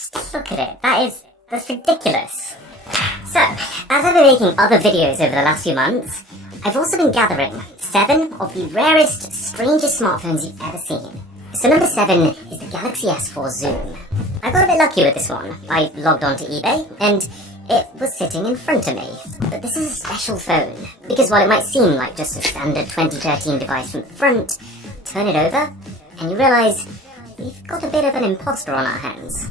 Just look at it. That's ridiculous. So, as I've been making other videos over the last few months, I've also been gathering 7 of the rarest, strangest smartphones you've ever seen. So number 7 is the Galaxy S4 Zoom. I got a bit lucky with this one. I logged onto eBay and it was sitting in front of me. But this is a special phone, because while it might seem like just a standard 2013 device from the front, turn it over and you realise we've got a bit of an imposter on our hands.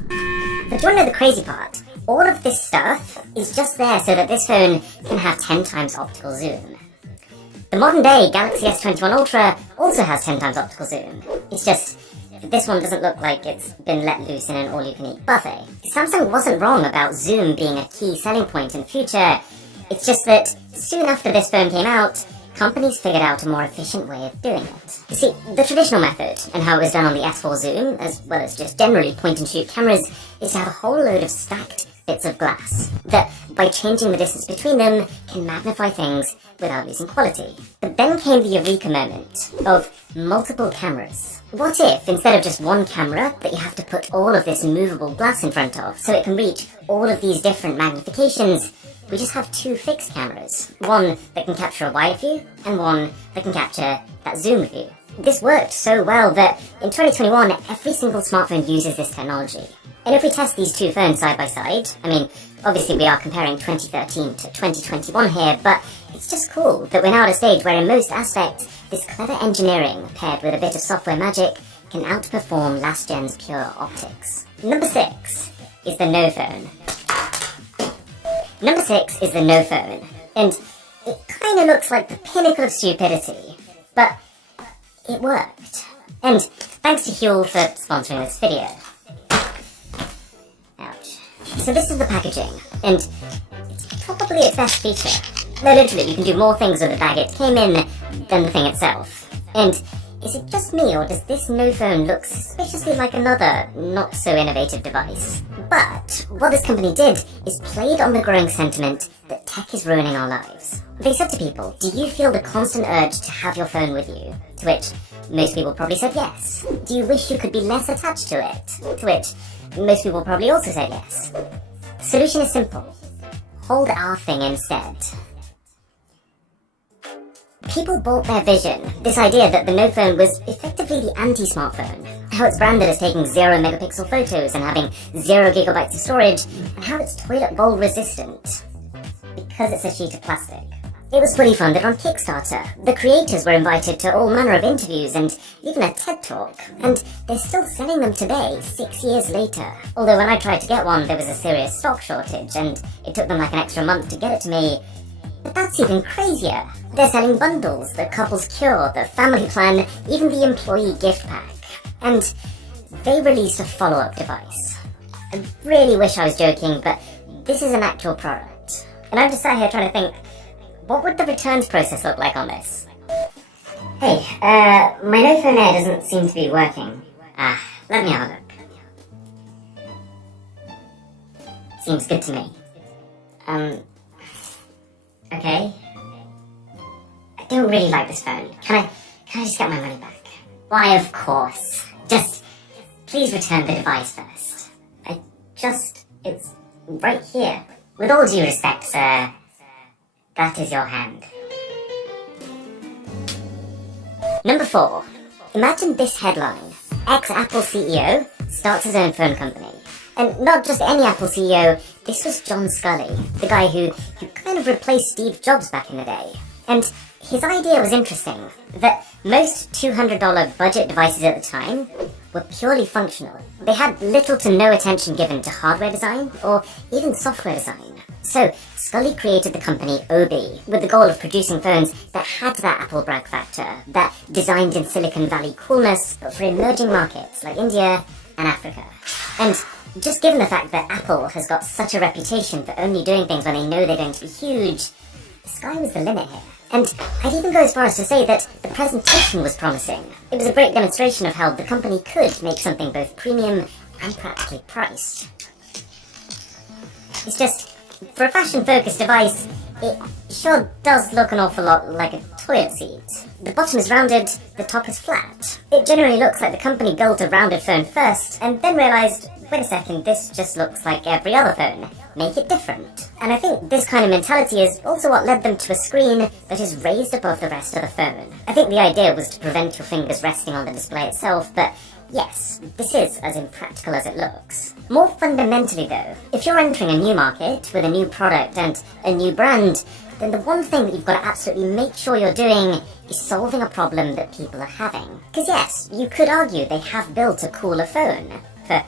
But do you want to know the crazy part? All of this stuff is just there so that this phone can have 10 times optical zoom. The modern day Galaxy S21 Ultra also has 10 times optical zoom. It's just that this one doesn't look like it's been let loose in an all-you-can-eat buffet. Samsung wasn't wrong about zoom being a key selling point in the future. It's just that soon after this phone came out, companies figured out a more efficient way of doing it. You see, the traditional method, and how it was done on the S4 Zoom, as well as just generally point-and-shoot cameras, is to have a whole load of stacked bits of glass that, by changing the distance between them, can magnify things without losing quality. But then came the eureka moment of multiple cameras. What if, instead of just one camera that you have to put all of this movable glass in front of so it can reach all of these different magnifications, we just have 2 fixed cameras, one that can capture a wide view and one that can capture that zoom view. This worked so well that in 2021 every single smartphone uses this technology. And if we test these 2 phones side by side, I mean, obviously we are comparing 2013 to 2021 here, but it's just cool that we're now at a stage where in most aspects this clever engineering paired with a bit of software magic can outperform last gen's pure optics. Number 6 is the No Phone. Number 6 is the No Phone, and it kind of looks like the pinnacle of stupidity, but it worked. And thanks to Huel for sponsoring this video. Ouch. So this is the packaging, and it's probably its best feature. No, literally, you can do more things with the bag it came in than the thing itself. And is it just me, or does this No Phone look suspiciously like another not-so-innovative device? But what this company did is played on the growing sentiment that tech is ruining our lives. They said to people, do you feel the constant urge to have your phone with you? To which most people probably said yes. Do you wish you could be less attached to it? To which most people probably also said yes. The solution is simple. Hold our thing instead. People bought their vision, this idea that the No Phone was effectively the anti-smartphone, how it's branded as taking 0-megapixel photos and having 0 gigabytes of storage, and how it's toilet bowl resistant, because it's a sheet of plastic. It was fully funded on Kickstarter. The creators were invited to all manner of interviews and even a TED Talk, and they're still selling them today, 6 years later. Although when I tried to get one, there was a serious stock shortage, and it took them like an extra month to get it to me. But that's even crazier. They're selling bundles, the couple's cure, the family plan, even the employee gift pack. And they released a follow-up device. I really wish I was joking, but this is an actual product. And I'm just sat here trying to think, what would the returns process look like on this? Hey, my No Phone Air doesn't seem to be working. Let me have a look. Seems good to me. Okay. I don't really like this phone. Can I just get my money back? Why, of course. Just, please return the device first. It's right here. With all due respect, sir, that is your hand. Number 4. Imagine this headline. Ex-Apple CEO starts his own phone company. And not just any Apple CEO, this was John Sculley, the guy who kind of replaced Steve Jobs back in the day. And his idea was interesting, that most $200 budget devices at the time were purely functional. They had little to no attention given to hardware design or even software design. So Sculley created the company Obi with the goal of producing phones that had that Apple brag factor, that designed in Silicon Valley coolness, but for emerging markets like India and Africa. And just given the fact that Apple has got such a reputation for only doing things when they know they're going to be huge, the sky was the limit here. And I'd even go as far as to say that the presentation was promising. It was a great demonstration of how the company could make something both premium and practically priced. It's just, for a fashion-focused device, it sure does look an awful lot like a toilet seat. The bottom is rounded, the top is flat. It generally looks like the company built a rounded phone first, and then realised wait a second, this just looks like every other phone. Make it different. And I think this kind of mentality is also what led them to a screen that is raised above the rest of the phone. I think the idea was to prevent your fingers resting on the display itself, but yes, this is as impractical as it looks. More fundamentally though, if you're entering a new market with a new product and a new brand, then the one thing that you've got to absolutely make sure you're doing is solving a problem that people are having. Because yes, you could argue they have built a cooler phone for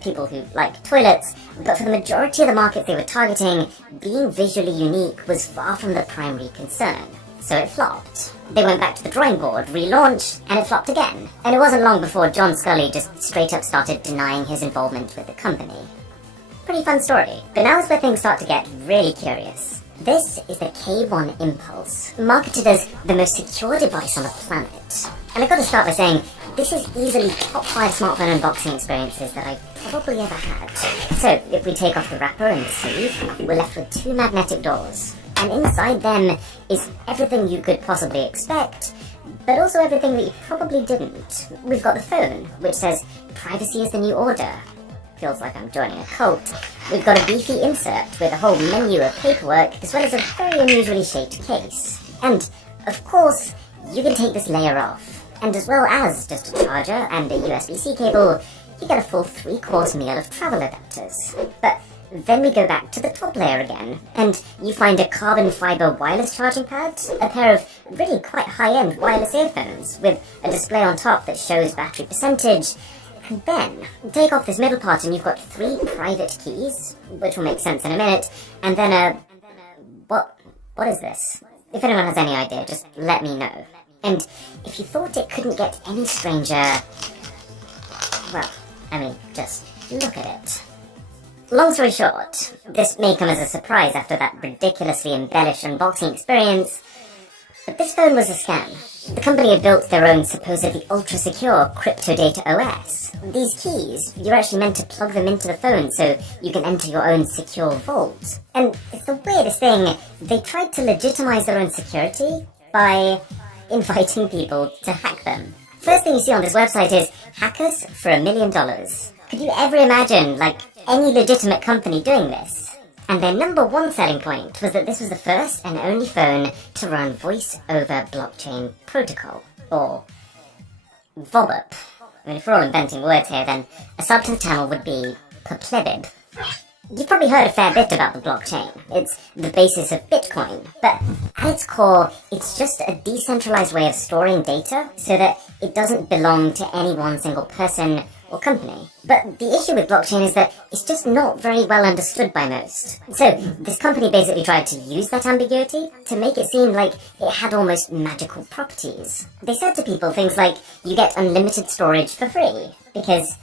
people who like toilets, but for the majority of the market they were targeting, being visually unique was far from the primary concern. So it flopped. They went back to the drawing board, relaunched, and it flopped again. And it wasn't long before John Scully just straight up started denying his involvement with the company. Pretty fun story. But now is where things start to get really curious. This is the K1 Impulse, marketed as the most secure device on the planet. And I've got to start by saying, this is easily top 5 smartphone unboxing experiences that I've probably ever had. So, if we take off the wrapper and the sleeve, we're left with 2 magnetic doors. And inside them is everything you could possibly expect, but also everything that you probably didn't. We've got the phone, which says, "Privacy is the new order." Feels like I'm joining a cult. We've got a beefy insert with a whole menu of paperwork, as well as a very unusually shaped case. And, of course, you can take this layer off. And as well as just a charger and a USB-C cable, you get a full 3-course meal of travel adapters. But then we go back to the top layer again, and you find a carbon fiber wireless charging pad, a pair of really quite high-end wireless earphones with a display on top that shows battery percentage. And then, take off this middle part and you've got 3 private keys, which will make sense in a minute, and then what is this? If anyone has any idea, just let me know. And if you thought it couldn't get any stranger, well, I mean, just look at it. Long story short, this may come as a surprise after that ridiculously embellished unboxing experience, but this phone was a scam. The company had built their own supposedly ultra-secure crypto data OS. These keys, you're actually meant to plug them into the phone so you can enter your own secure vault. And it's the weirdest thing, they tried to legitimize their own security by inviting people to hack them. First thing you see on this website is, hackers for $1 million. Could you ever imagine, like, any legitimate company doing this? And their number one selling point was that this was the first and only phone to run voice over blockchain protocol, or VOBUP. I mean, if we're all inventing words here, then a sub to the channel would be PUPLEBIB. You've probably heard a fair bit about the blockchain. It's the basis of Bitcoin, but at its core, it's just a decentralized way of storing data so that it doesn't belong to any one single person or company. But the issue with blockchain is that it's just not very well understood by most. So this company basically tried to use that ambiguity to make it seem like it had almost magical properties. They said to people things like, you get unlimited storage for free, because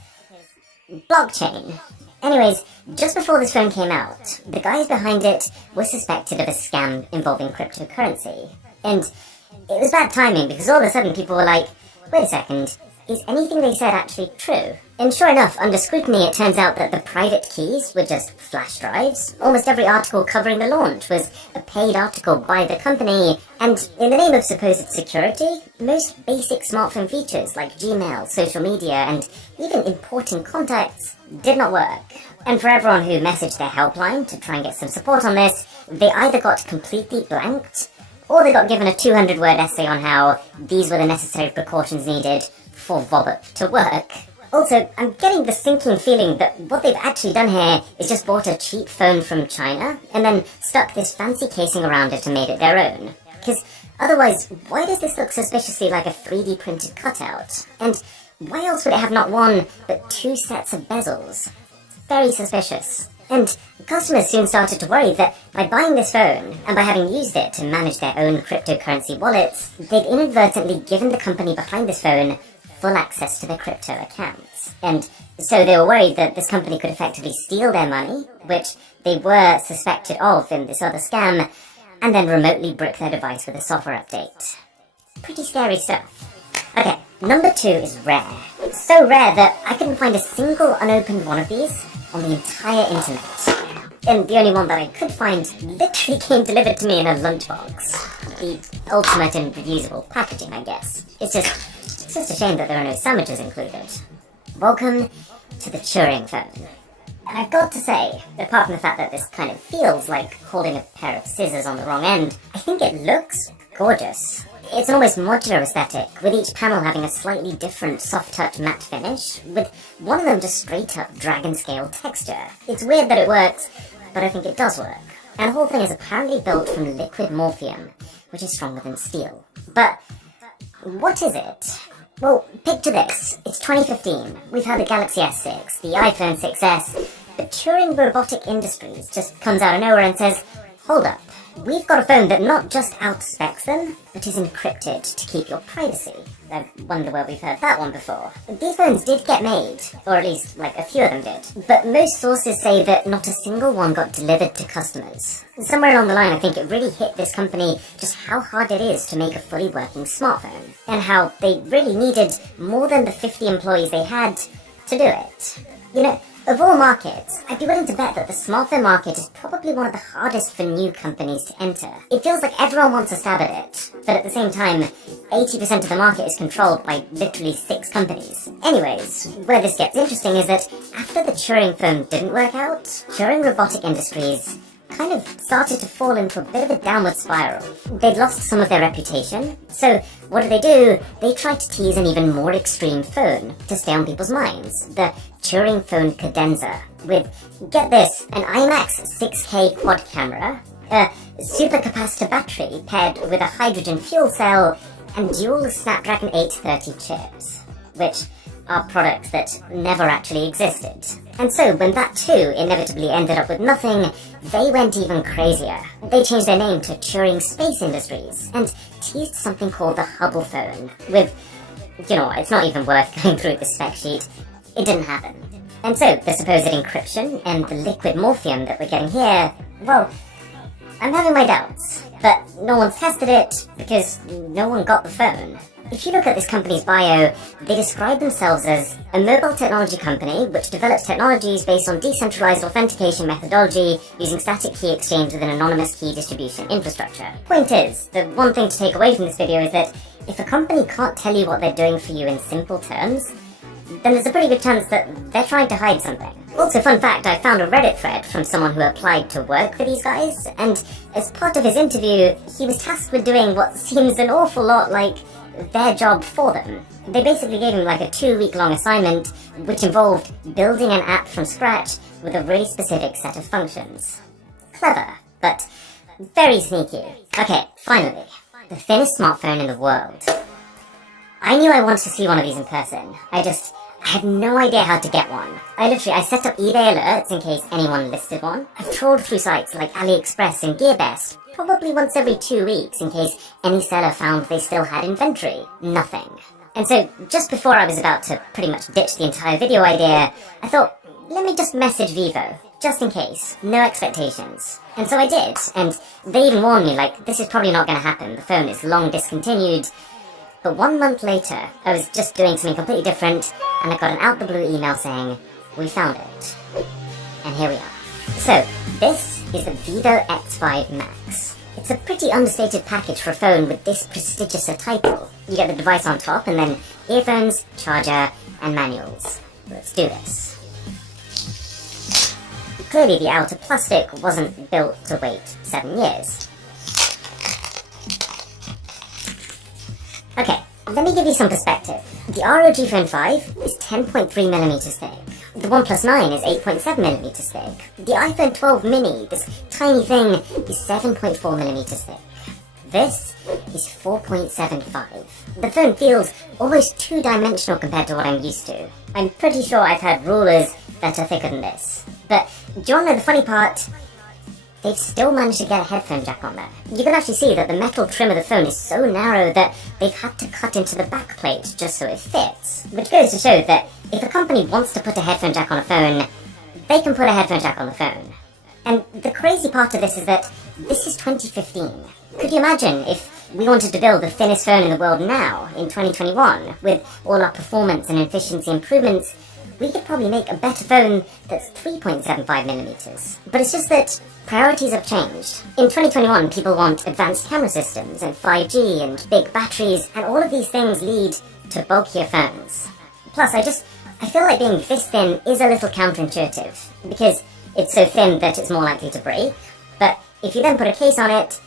blockchain. Anyways, just before this phone came out, the guys behind it were suspected of a scam involving cryptocurrency. And it was bad timing because all of a sudden people were like, wait a second, is anything they said actually true? And sure enough, under scrutiny it turns out that the private keys were just flash drives. Almost every article covering the launch was a paid article by the company, and in the name of supposed security, most basic smartphone features like Gmail, social media, and even importing contacts did not work. And for everyone who messaged their helpline to try and get some support on this, they either got completely blanked, or they got given a 200-word essay on how these were the necessary precautions needed for VOBUP to work. Also, I'm getting the sinking feeling that what they've actually done here is just bought a cheap phone from China and then stuck this fancy casing around it and made it their own. Because otherwise, why does this look suspiciously like a 3D printed cutout? And why else would it have not one, but 2 sets of bezels? Very suspicious. And customers soon started to worry that by buying this phone, and by having used it to manage their own cryptocurrency wallets, they'd inadvertently given the company behind this phone full access to their crypto accounts. And so they were worried that this company could effectively steal their money, which they were suspected of in this other scam, and then remotely brick their device with a software update. Pretty scary stuff. Okay, number 2 is rare. So rare that I couldn't find a single unopened one of these on the entire internet. And the only one that I could find literally came delivered to me in a lunchbox. The ultimate in reusable packaging, I guess. It's just a shame that there are no sandwiches included. Welcome to the Turing phone. And I've got to say, apart from the fact that this kind of feels like holding a pair of scissors on the wrong end, I think it looks gorgeous. It's an almost modular aesthetic, with each panel having a slightly different soft-touch matte finish, with one of them just straight-up dragon-scale texture. It's weird that it works, but I think it does work. And the whole thing is apparently built from liquid morphium, which is stronger than steel. But what is it? Well, picture this. It's 2015. We've had the Galaxy S6, the iPhone 6S, but Turing Robotic Industries just comes out of nowhere and says, hold up, we've got a phone that not just outspecs them, but is encrypted to keep your privacy. I wonder where we've heard that one before. These phones did get made, or at least, like, a few of them did, but most sources say that not a single one got delivered to customers. Somewhere along the line, I think it really hit this company just how hard it is to make a fully working smartphone, and how they really needed more than the 50 employees they had to do it. You know, of all markets, I'd be willing to bet that the smartphone market is probably one of the hardest for new companies to enter. It feels like everyone wants a stab at it, but at the same time, 80% of the market is controlled by literally 6 companies. Anyways, where this gets interesting is that after the Turing phone didn't work out, Turing Robotic Industries kind of started to fall into a bit of a downward spiral. They'd lost some of their reputation, so what do? They tried to tease an even more extreme phone to stay on people's minds, the Turing Phone Cadenza, with, get this, an IMAX 6K quad camera, a supercapacitor battery paired with a hydrogen fuel cell, and dual Snapdragon 830 chips, which are products that never actually existed. And so, when that too inevitably ended up with nothing, they went even crazier. They changed their name to Turing Space Industries, and teased something called the Hubble phone, with, you know, it's not even worth going through the spec sheet. It didn't happen. And so, the supposed encryption and the liquid morphium that we're getting here, well, I'm having my doubts. But no one's tested it, because no one got the phone. If you look at this company's bio, they describe themselves as a mobile technology company which develops technologies based on decentralized authentication methodology using static key exchange with an anonymous key distribution infrastructure. Point is, the one thing to take away from this video is that if a company can't tell you what they're doing for you in simple terms, then there's a pretty good chance that they're trying to hide something. Also, fun fact, I found a Reddit thread from someone who applied to work for these guys, and as part of his interview, he was tasked with doing what seems an awful lot like their job for them. They basically gave him like a 2-week-long assignment, which involved building an app from scratch with a really specific set of functions. Clever, but very sneaky. Okay, finally, the thinnest smartphone in the world. I knew I wanted to see one of these in person. I had no idea how to get one. I set up eBay alerts in case anyone listed one. I've trawled through sites like AliExpress and GearBest, probably once every 2 weeks in case any seller found they still had inventory. Nothing. And so, just before I was about to pretty much ditch the entire video idea, I thought, let me just message Vivo, just in case. No expectations. And so I did, and they even warned me, like, this is probably not going to happen, the phone is long discontinued. But 1 month later, I was just doing something completely different, and I got an out-the-blue email saying, we found it. And here we are. So, this is the Vivo X5 Max. It's a pretty understated package for a phone with this prestigious a title. You get the device on top, and then earphones, charger, and manuals. Let's do this. Clearly the outer plastic wasn't built to wait 7 years. Okay, let me give you some perspective. The ROG Phone 5 is 10.3mm thick. The OnePlus 9 is 8.7mm thick. The iPhone 12 mini, this tiny thing, is 7.4mm thick. This is 4.75. The phone feels almost two-dimensional compared to what I'm used to. I'm pretty sure I've had rulers that are thicker than this. But do you want to know the funny part? They've still managed to get a headphone jack on there. You can actually see that the metal trim of the phone is so narrow that they've had to cut into the back plate just so it fits. Which goes to show that if a company wants to put a headphone jack on a phone, they can put a headphone jack on the phone. And the crazy part of this is that this is 2015. Could you imagine if we wanted to build the thinnest phone in the world now, in 2021, with all our performance and efficiency improvements? We could probably make a better phone that's 3.75mm. But it's just that priorities have changed. In 2021, people want advanced camera systems and 5G and big batteries, and all of these things lead to bulkier phones. Plus, I I feel like being this thin is a little counterintuitive, because it's so thin that it's more likely to break, but if you then put a case on it,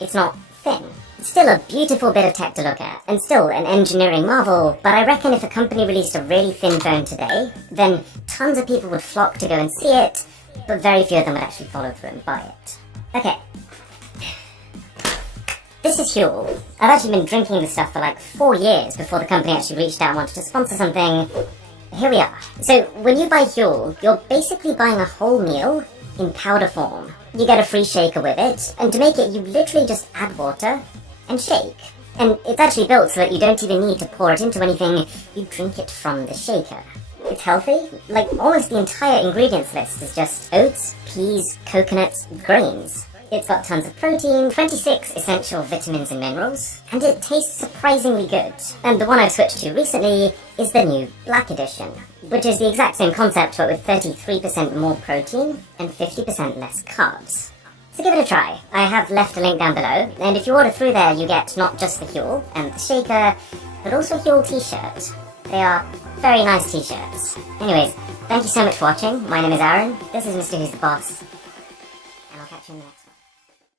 it's not thin. It's still a beautiful bit of tech to look at, and still an engineering marvel, but I reckon if a company released a really thin phone today, then tons of people would flock to go and see it, but very few of them would actually follow through and buy it. Okay. This is Huel. I've actually been drinking this stuff for like 4 years before the company actually reached out and wanted to sponsor something. Here we are. So when you buy Huel, you're basically buying a whole meal in powder form. You get a free shaker with it, and to make it you literally just add water and shake. And it's actually built so that you don't even need to pour it into anything, you drink it from the shaker. It's healthy. Like, almost the entire ingredients list is just oats, peas, coconuts, grains. It's got tons of protein, 26 essential vitamins and minerals, and it tastes surprisingly good. And the one I've switched to recently is the new Black Edition, which is the exact same concept but with 33% more protein and 50% less carbs. So give it a try. I have left a link down below, and if you order through there you get not just the Huel and the shaker, but also a Huel t-shirt. They are very nice t-shirts. Anyways, thank you so much for watching. My name is Aaron, this is Mr. Who's the Boss, and I'll catch you in the next one.